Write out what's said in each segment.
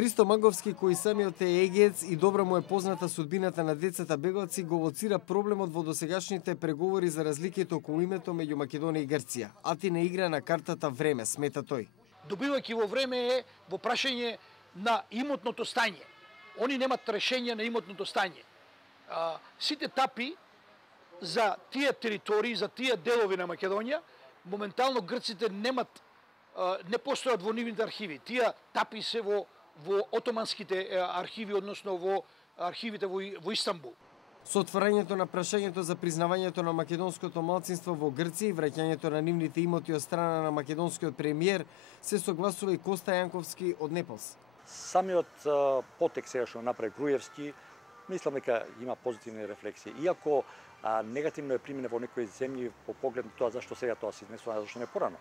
Христо Маговски, кој самиот е егеец и добро му е позната судбината на децата бегалци, го лоцира проблемот во досегашните преговори за разликите околу името меѓу Македонија и Грција. Ати не игра на картата време, смета тој. Добивајќи во време е во прашање на имотното стање. Они немат решение на имотното стање. Сите тапи за тие територии, за тие делови на Македонија, моментално грците не постојат во нивните архиви. Тие тапи се во отоманските архиви, односно во архивите во Истанбул. Со отворањето на прашањето за признавањето на македонското малцинство во Грција и враќањето на нивните имоти од страна на македонскиот премиер, се согласува и Коста Јанковски од Неполс. Самиот потек сега што направи Груевски, мислам дека има позитивни рефлексии. Иако негативно е примене во некои земји по поглед на тоа зашто сега тоа се изнесува, зашто не порано.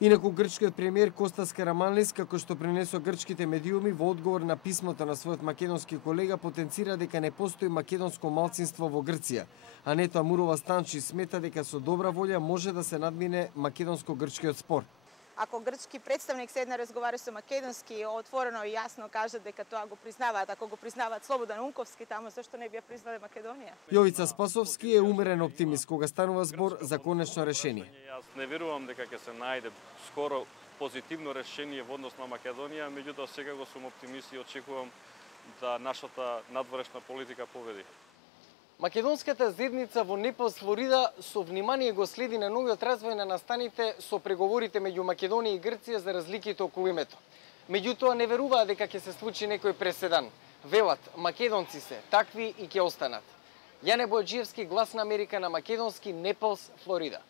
Инаку грчкиот премиер Костас Караманлис, како што пренесо грчките медиуми во одговор на писмото на својот македонски колега, потенцира дека не постои македонско малцинство во Грција. Анета Амурова Станчи смета дека со добра волја може да се надмине македонско-грчкиот спор. Ако грчки представник седне разговара со македонски, отворено и јасно кажат дека тоа го признаваат, ако го признаваат Слободан Унковски, тамо зашто не би ја признале Македонија? Јовица Спасовски е умерен оптимист кога станува збор за конечно решение. Јас не верувам дека ќе се најде скоро позитивно решение во однос на Македонија, меѓутоа сега го сум оптимист и очекувам да нашата надворешна политика победи. Македонската зедница во Неполс, Флорида, со внимание го следи на новиот развој на настаните со преговорите меѓу Македонија и Грција за разликите околу името. Меѓутоа не веруваат дека ќе се случи некој преседан. Велат, македонци се, такви и ќе останат. Јане Бојаджиевски, Глас на Америка на македонски, Неполс, Флорида.